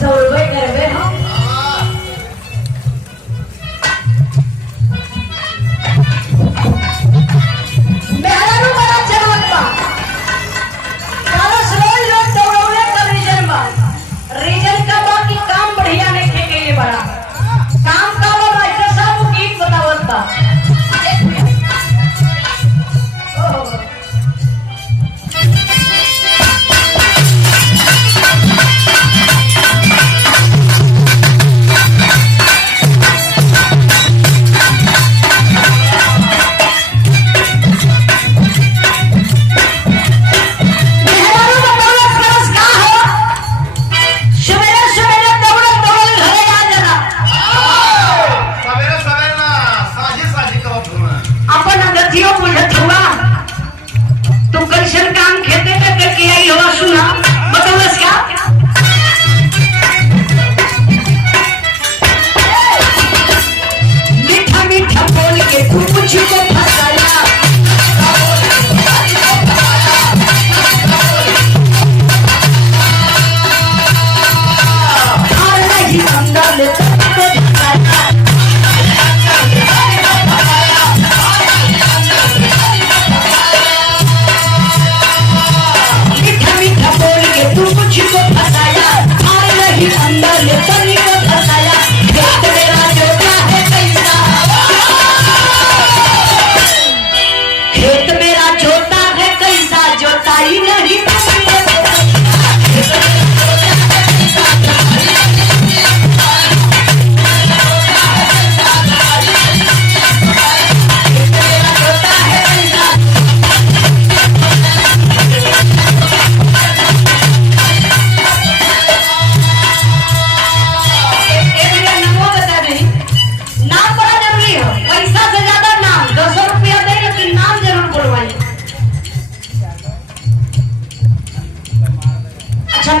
दौड़बे करबे हम। मेहरारू बड़ा चमक बा, कालस रोज रोज दौड़ौले का रीजन बा। रीजन का बा कि काम बढ़िया नहीं थे के बड़ा काम का बा मास्टर साहब वो गीत बतावत बा।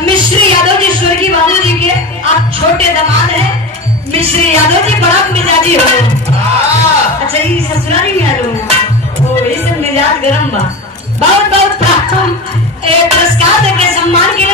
मिश्री यादव जी स्वर्गीय बाबू जी के आप छोटे दामाद हैं। मिश्री यादव जी बड़ा मिजाजी हो। अच्छा ये ससुराली में आलू वो इसे मिजाज गरम बा। बहुत बहुत पुरस्कार देके सम्मान के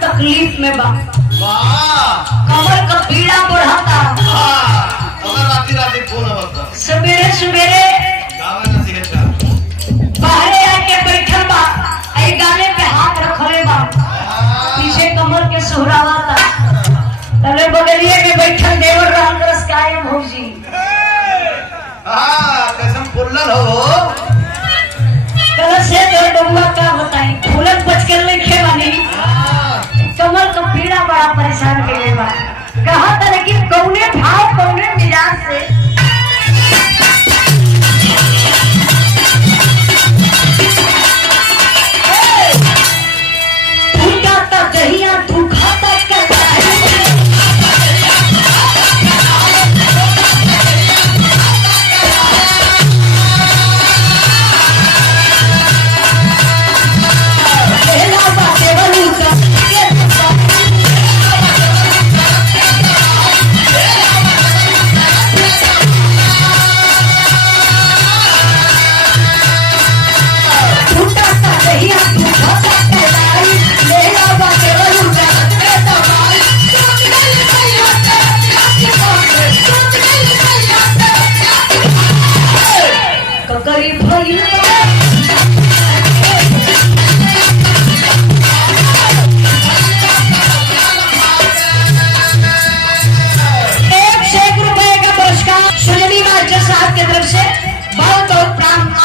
तकलीफ में बा। कमर का पीड़ा बढ़ाता। सवेरे सवेरे बाहरे आके बैठल बा, गाने पे हाथ रखले बा, पीछे कमर के सुहरावाता। तले बगलिए के बैठल देवर राम रस कायम भौजी। कसम फुल्लल हो कल से तो डुबा का बताई फूलन बचकर लिखे बनी। कमर का पीड़ा बड़ा परेशान के लिए बा। कहा था लेकिन कौने भाव कौने मिजाज से फूटा तक दहिया तू खाता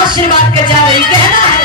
आशीर्वाद कर जा रही कहना है।